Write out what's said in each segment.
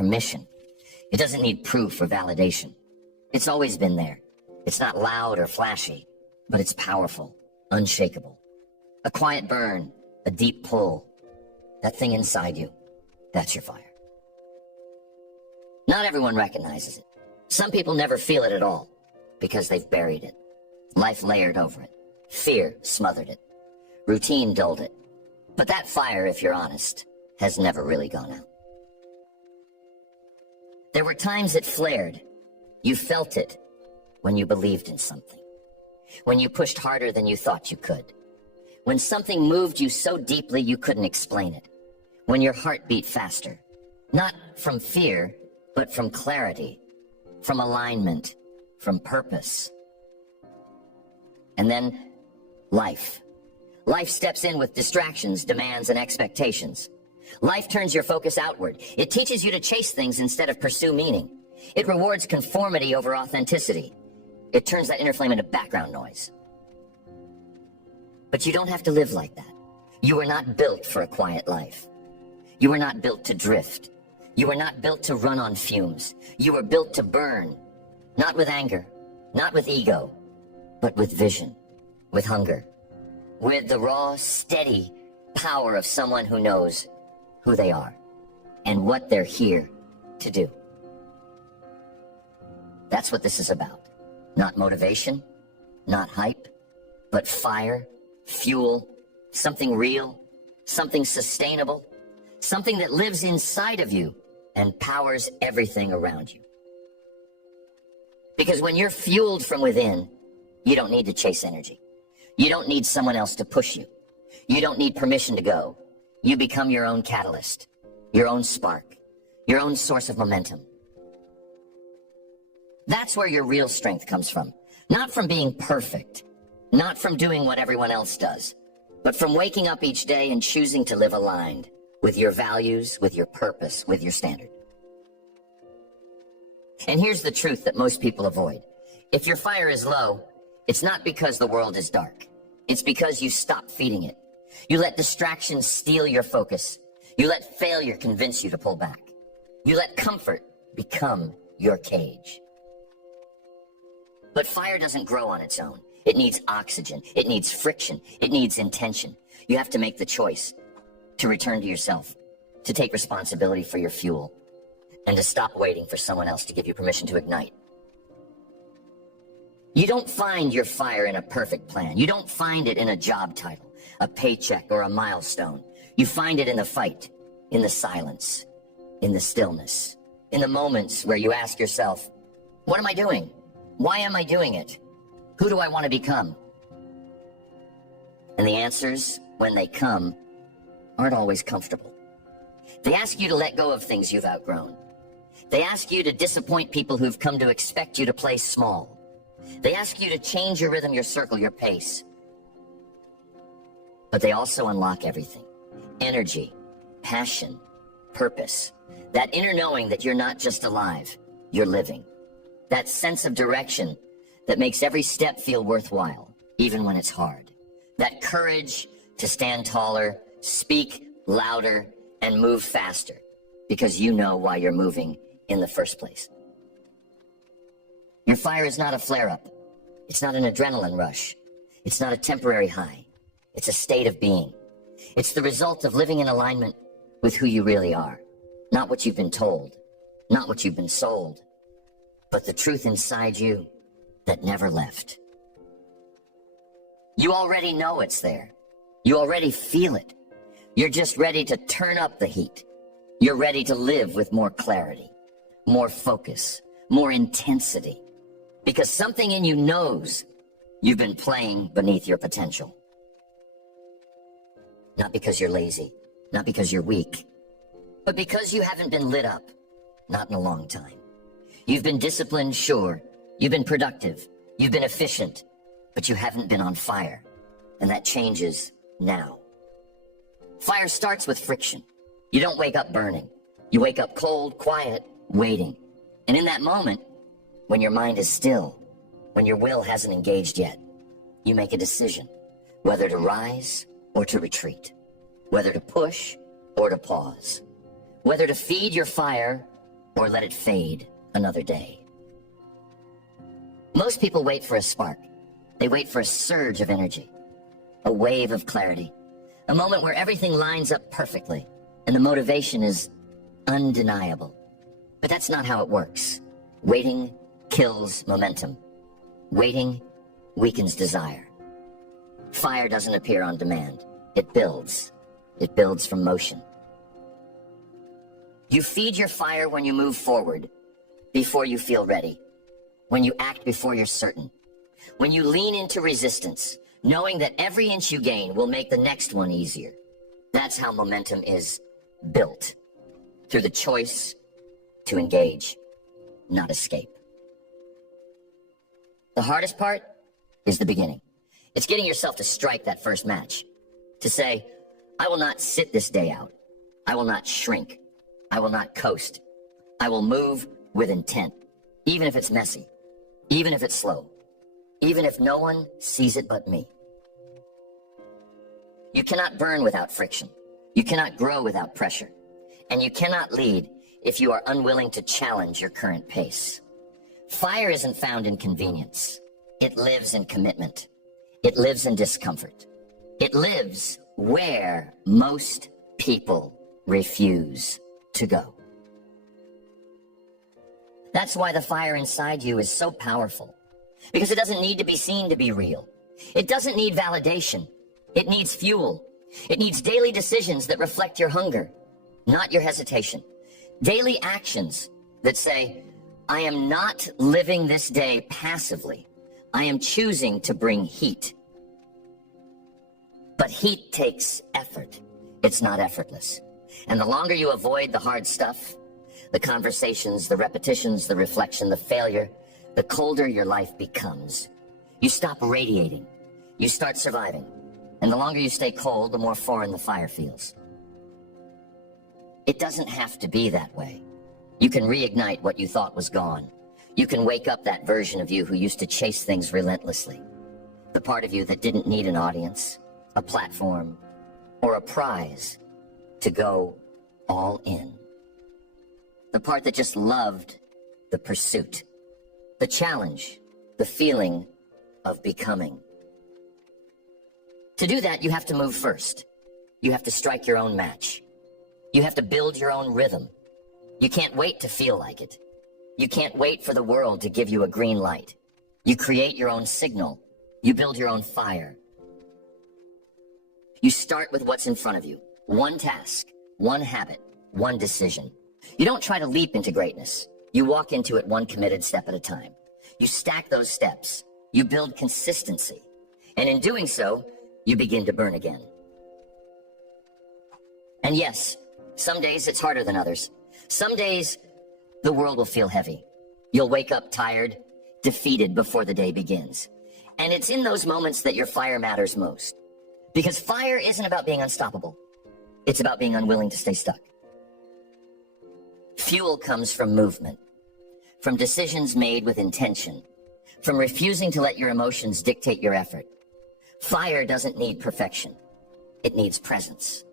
permission. It doesn't need proof or validation. It's always been there. It's not loud or flashy, but it's powerful, unshakable. A quiet burn, a deep pull. That thing inside you, that's your fire. Not everyone recognizes it. Some people never feel it at all because they've buried it. Life layered over it. Fear smothered it. Routine dulled it. But that fire, if you're honest, has never really gone out. There were times it flared. You felt it when you believed in something. When you pushed harder than you thought you could. When something moved you so deeply you couldn't explain it. When your heart beat faster. Not from fear, but from clarity. From alignment. From purpose. And then, life. Life steps in with distractions, demands, and expectations. Life turns your focus outward. It teaches you to chase things instead of pursue meaning. It rewards conformity over authenticity. It turns that inner flame into background noise. But you don't have to live like that. You were not built for a quiet life. You were not built to drift. You were not built to run on fumes. You were built to burn. Not with anger, not with ego, but with vision, with hunger, with the raw, steady power of someone who knows who they are and what they're here to do. That's what this is about. Not motivation, not hype, but fire, fuel, something real, something sustainable, something that lives inside of you and powers everything around you. Because when you're fueled from within, you don't need to chase energy. You don't need someone else to push you. You don't need permission to go. You become your own catalyst, your own spark, your own source of momentum. That's where your real strength comes from. Not from being perfect, not from doing what everyone else does, but from waking up each day and choosing to live aligned with your values, with your purpose, with your standard. And here's the truth that most people avoid. If your fire is low, it's not because the world is dark. It's because you stop feeding it. You let distractions steal your focus. You let failure convince you to pull back. You let comfort become your cage. But fire doesn't grow on its own. It needs oxygen. It needs friction. It needs intention. You have to make the choice to return to yourself, to take responsibility for your fuel, and to stop waiting for someone else to give you permission to ignite. You don't find your fire in a perfect plan. You don't find it in a job title, a paycheck, or a milestone. You find it in the fight, in the silence, in the stillness, in the moments where you ask yourself, what am I doing? Why am I doing it? Who do I want to become? And the answers, when they come, aren't always comfortable. They ask you to let go of things you've outgrown. They ask you to disappoint people who've come to expect you to play small. They ask you to change your rhythm, your circle, your pace. But they also unlock everything. Energy, passion, purpose. That inner knowing that you're not just alive, you're living. That sense of direction that makes every step feel worthwhile, even when it's hard. That courage to stand taller, speak louder, and move faster, because you know why you're moving in the first place. Your fire is not a flare-up. It's not an adrenaline rush. It's not a temporary high. It's a state of being. It's the result of living in alignment with who you really are. Not what you've been told, not what you've been sold, but the truth inside you that never left. You already know it's there. You already feel it. You're just ready to turn up the heat. You're ready to live with more clarity, more focus, more intensity. Because something in you knows you've been playing beneath your potential. Not because you're lazy, not because you're weak, but because you haven't been lit up, not in a long time. You've been disciplined, sure. You've been productive. You've been efficient, but you haven't been on fire. And that changes now. Fire starts with friction. You don't wake up burning. You wake up cold, quiet, waiting. And in that moment, when your mind is still, when your will hasn't engaged yet, you make a decision, whether to rise or to retreat, whether to push or to pause, whether to feed your fire or let it fade another day. Most people wait for a spark. They wait for a surge of energy, a wave of clarity, a moment where everything lines up perfectly and the motivation is undeniable. But that's not how it works. Waiting kills momentum. Waiting weakens desire. Fire doesn't appear on demand. It builds. It builds from motion. You feed your fire when you move forward, before you feel ready, when you act before you're certain, when you lean into resistance, knowing that every inch you gain will make the next one easier. That's how momentum is built, through the choice to engage, not escape. The hardest part is the beginning. It's getting yourself to strike that first match, to say, I will not sit this day out. I will not shrink. I will not coast. I will move with intent, even if it's messy, even if it's slow, even if no one sees it but me. You cannot burn without friction. You cannot grow without pressure. And you cannot lead if you are unwilling to challenge your current pace. Fire isn't found in convenience. It lives in commitment. It lives in discomfort. It lives where most people refuse to go. That's why the fire inside you is so powerful. Because it doesn't need to be seen to be real. It doesn't need validation. It needs fuel. It needs daily decisions that reflect your hunger, not your hesitation. Daily actions that say, I am not living this day passively. I am choosing to bring heat. But heat takes effort. It's not effortless. And the longer you avoid the hard stuff, the conversations, the repetitions, the reflection, the failure, the colder your life becomes. You stop radiating. You start surviving. And the longer you stay cold, the more foreign the fire feels. It doesn't have to be that way. You can reignite what you thought was gone. You can wake up that version of you who used to chase things relentlessly. The part of you that didn't need an audience, a platform, or a prize to go all in. The part that just loved the pursuit, the challenge, the feeling of becoming. To do that, you have to move first. You have to strike your own match. You have to build your own rhythm. You can't wait to feel like it. You can't wait for the world to give you a green light. You create your own signal. You build your own fire. You start with what's in front of you. One task, one habit, one decision. You don't try to leap into greatness. You walk into it one committed step at a time. You stack those steps. You build consistency. And in doing so, you begin to burn again. And yes, some days it's harder than others. Some days, the world will feel heavy. You'll wake up tired, defeated before the day begins. And it's in those moments that your fire matters most. Because fire isn't about being unstoppable. It's about being unwilling to stay stuck. Fuel comes from movement, from decisions made with intention, from refusing to let your emotions dictate your effort. Fire doesn't need perfection. It needs presence.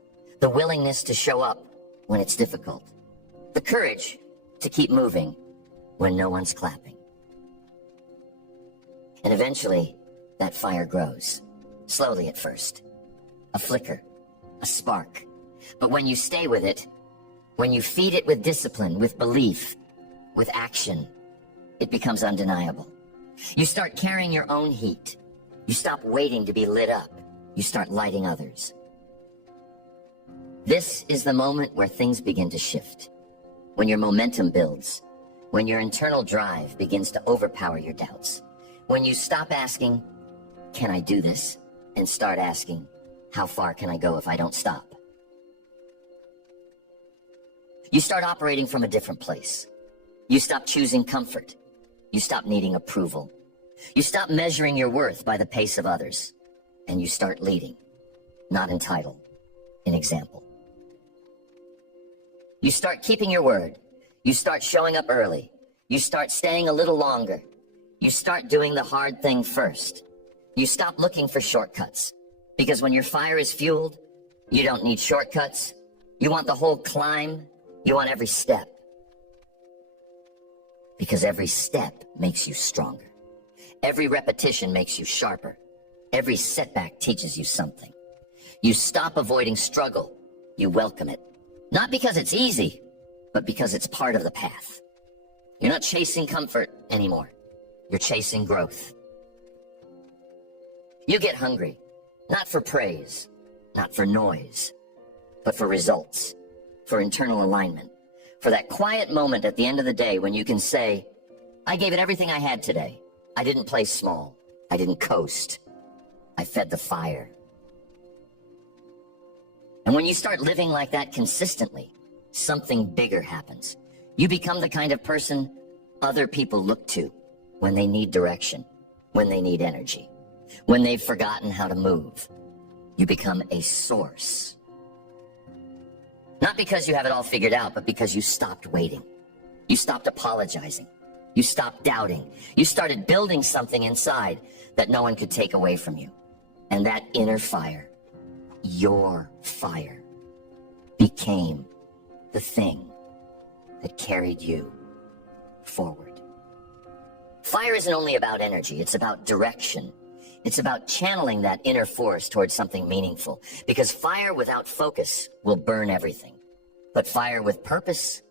The willingness to show up when it's difficult. The courage to keep moving when no one's clapping. And eventually, that fire grows. Slowly at first. A flicker. A spark. But when you stay with it, when you feed it with discipline, with belief, with action, it becomes undeniable. You start carrying your own heat. You stop waiting to be lit up. You start lighting others. This is the moment where things begin to shift. When your momentum builds. When your internal drive begins to overpower your doubts. When you stop asking, can I do this? And start asking, how far can I go if I don't stop? You start operating from a different place. You stop choosing comfort. You stop needing approval. You stop measuring your worth by the pace of others. And you start leading, not in title, in example. You start keeping your word. You start showing up early. You start staying a little longer. You start doing the hard thing first. You stop looking for shortcuts. Because when your fire is fueled, you don't need shortcuts. You want the whole climb. You want every step. Because every step makes you stronger. Every repetition makes you sharper. Every setback teaches you something. You stop avoiding struggle. You welcome it. Not because it's easy, but because it's part of the path. You're not chasing comfort anymore. You're chasing growth. You get hungry, not for praise, not for noise, but for results, for internal alignment, for that quiet moment at the end of the day when you can say, I gave it everything I had today. I didn't play small. I didn't coast. I fed the fire. And when you start living like that consistently, something bigger happens. You become the kind of person other people look to when they need direction, when they need energy, when they've forgotten how to move. You become a source. Not because you have it all figured out, but because you stopped waiting. You stopped apologizing. You stopped doubting. You started building something inside that no one could take away from you. And that inner fire, your fire, became the thing that carried you forward. Fire isn't only about energy, it's about direction. It's about channeling that inner force towards something meaningful. Because fire without focus will burn everything. But fire with purpose,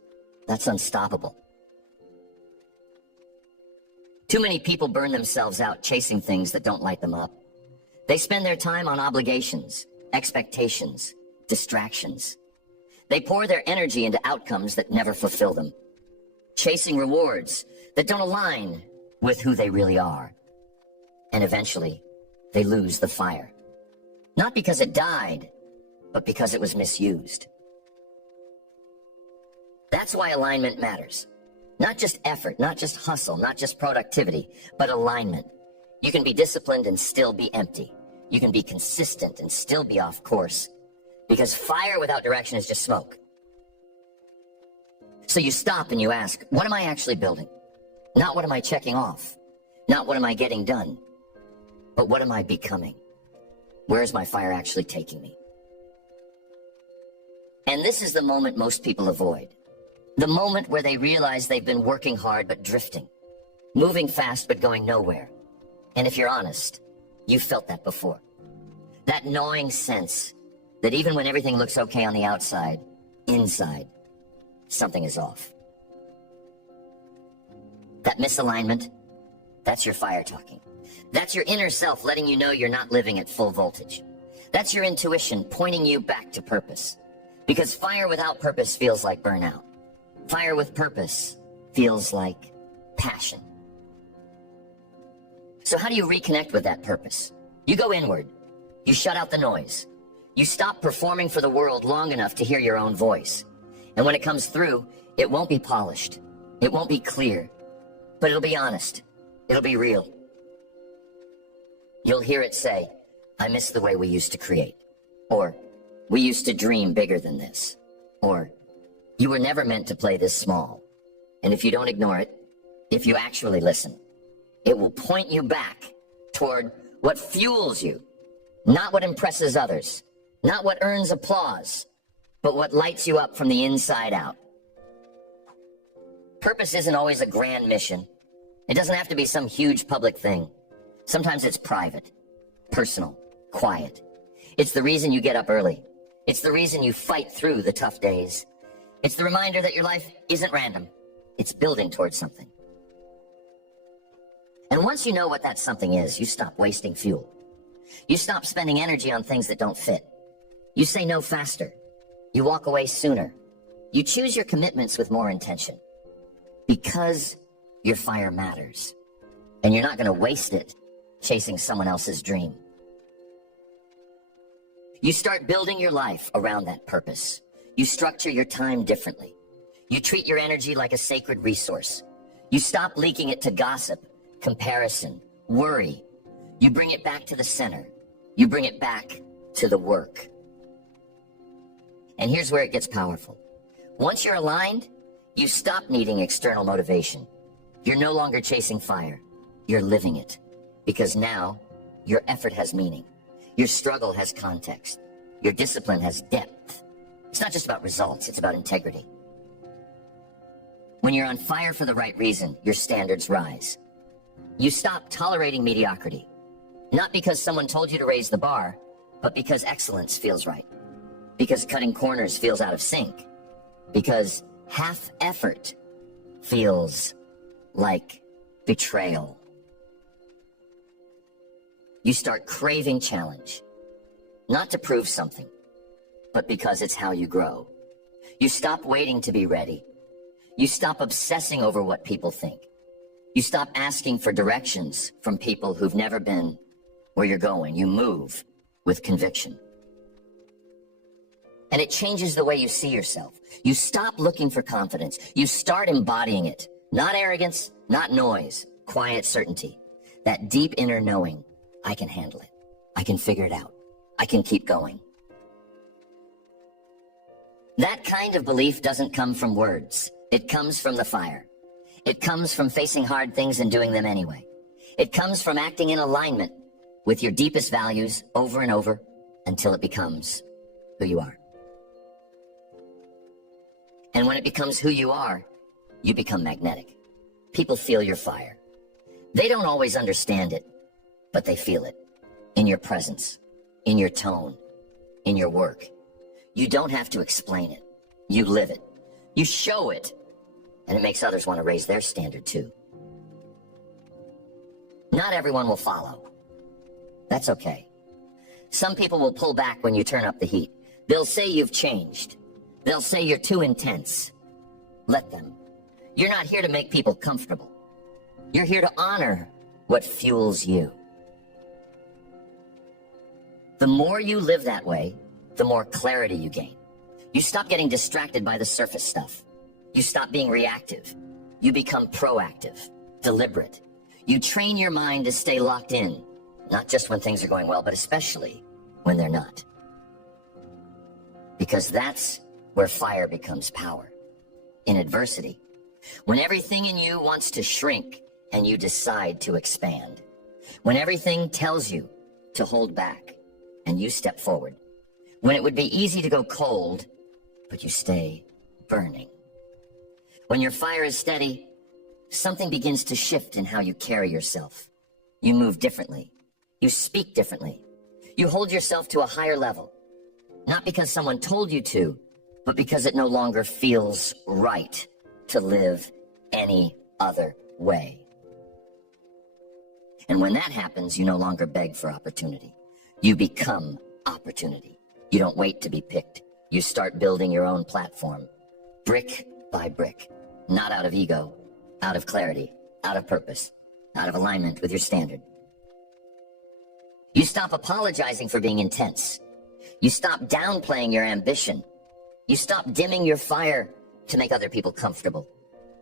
that's unstoppable. Too many people burn themselves out chasing things that don't light them up. They spend their time on obligations, expectations, distractions. They pour their energy into outcomes that never fulfill them, chasing rewards that don't align with who they really are. And eventually, they lose the fire. Not because it died, but because it was misused. That's why alignment matters. Not just effort, not just hustle, not just productivity, but alignment. You can be disciplined and still be empty. You can be consistent and still be off course. Because fire without direction is just smoke. So you stop and you ask, what am I actually building? Not what am I checking off? Not what am I getting done? But what am I becoming? Where is my fire actually taking me? And this is the moment most people avoid. The moment where they realize they've been working hard but drifting. Moving fast but going nowhere. And if you're honest, you've felt that before. That gnawing sense that even when everything looks okay on the outside, inside, something is off. That misalignment, that's your fire talking. That's your inner self letting you know you're not living at full voltage. That's your intuition pointing you back to purpose. Because fire without purpose feels like burnout. Fire with purpose feels like passion. So how do you reconnect with that purpose? You go inward. You shut out the noise. You stop performing for the world long enough to hear your own voice. And when it comes through, it won't be polished. It won't be clear. But it'll be honest. It'll be real. You'll hear it say, I miss the way we used to create. Or, we used to dream bigger than this. Or, you were never meant to play this small. And if you don't ignore it, if you actually listen, it will point you back toward what fuels you, not what impresses others, not what earns applause, but what lights you up from the inside out. Purpose isn't always a grand mission. It doesn't have to be some huge public thing. Sometimes it's private, personal, quiet. It's the reason you get up early. It's the reason you fight through the tough days. It's the reminder that your life isn't random. It's building towards something. And once you know what that something is, you stop wasting fuel. You stop spending energy on things that don't fit. You say no faster. You walk away sooner. You choose your commitments with more intention. Because your fire matters. And you're not going to waste it chasing someone else's dream. You start building your life around that purpose. You structure your time differently. You treat your energy like a sacred resource. You stop leaking it to gossip, comparison, worry. You bring it back to the center. You bring it back to the work. And here's where it gets powerful. Once you're aligned, you stop needing external motivation. You're no longer chasing fire. You're living it. Because now, your effort has meaning. Your struggle has context. Your discipline has depth. It's not just about results, it's about integrity. When you're on fire for the right reason, your standards rise. You stop tolerating mediocrity, not because someone told you to raise the bar, but because excellence feels right. Because cutting corners feels out of sync. Because half effort feels like betrayal. You start craving challenge, not to prove something, but because it's how you grow. You stop waiting to be ready. You stop obsessing over what people think. You stop asking for directions from people who've never been where you're going. You move with conviction. And it changes the way you see yourself. You stop looking for confidence. You start embodying it. Not arrogance, not noise, quiet certainty. That deep inner knowing, I can handle it. I can figure it out. I can keep going. That kind of belief doesn't come from words. It comes from the fire. It comes from facing hard things and doing them anyway. It comes from acting in alignment with your deepest values over and over until it becomes who you are. And when it becomes who you are, you become magnetic. People feel your fire. They don't always understand it, but they feel it. In your presence, in your tone, in your work. You don't have to explain it. You live it. You show it. And it makes others want to raise their standard too. Not everyone will follow. That's okay. Some people will pull back when you turn up the heat. They'll say you've changed. They'll say you're too intense. Let them. You're not here to make people comfortable. You're here to honor what fuels you. The more you live that way, the more clarity you gain. You stop getting distracted by the surface stuff. You stop being reactive. You become proactive, deliberate. You train your mind to stay locked in, not just when things are going well, but especially when they're not. Because that's where fire becomes power. In adversity. When everything in you wants to shrink and you decide to expand. When everything tells you to hold back and you step forward. When it would be easy to go cold, but you stay burning. When your fire is steady, something begins to shift in how you carry yourself. You move differently. You speak differently. You hold yourself to a higher level. Not because someone told you to, but because it no longer feels right to live any other way. And when that happens, you no longer beg for opportunity. You become opportunity. You don't wait to be picked. You start building your own platform, brick by brick, not out of ego, out of clarity, out of purpose, out of alignment with your standard. You stop apologizing for being intense. You stop downplaying your ambition. You stop dimming your fire to make other people comfortable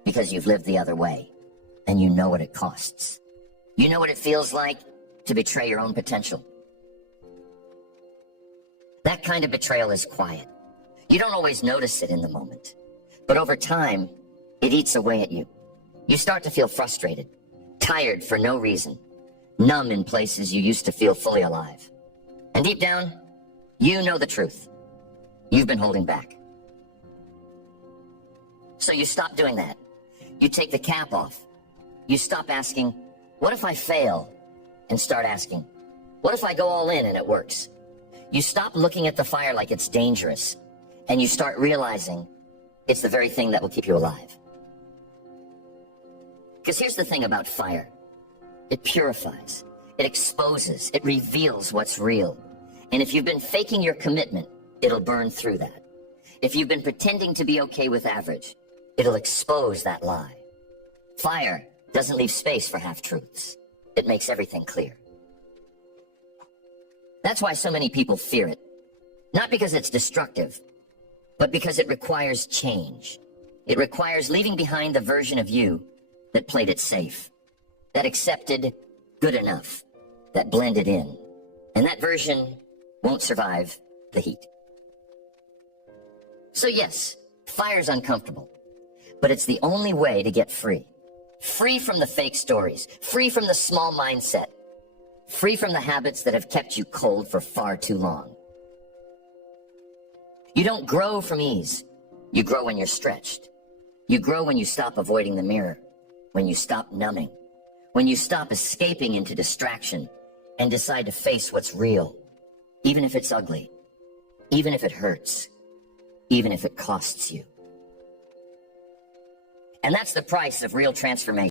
because you've lived the other way and you know what it costs. You know what it feels like to betray your own potential. That kind of betrayal is quiet. You don't always notice it in the moment, but over time, it eats away at you. You start to feel frustrated, tired for no reason, numb in places you used to feel fully alive. And deep down, you know the truth. You've been holding back. So you stop doing that. You take the cap off. You stop asking, what if I fail? And start asking, what if I go all in and it works? You stop looking at the fire like it's dangerous, and you start realizing it's the very thing that will keep you alive. Because here's the thing about fire. It purifies, it exposes, it reveals what's real. And if you've been faking your commitment, it'll burn through that. If you've been pretending to be okay with average, it'll expose that lie. Fire doesn't leave space for half-truths. It makes everything clear. That's why so many people fear it. Not because it's destructive, but because it requires change. It requires leaving behind the version of you that played it safe, that accepted good enough, that blended in. And that version won't survive the heat. So yes, fire's uncomfortable, but it's the only way to get free. Free from the fake stories, free from the small mindset, free from the habits that have kept you cold for far too long. You don't grow from ease. You grow when you're stretched. You grow when you stop avoiding the mirror, when you stop numbing, when you stop escaping into distraction and decide to face what's real, even if it's ugly, even if it hurts, even if it costs you. And that's the price of real transformation.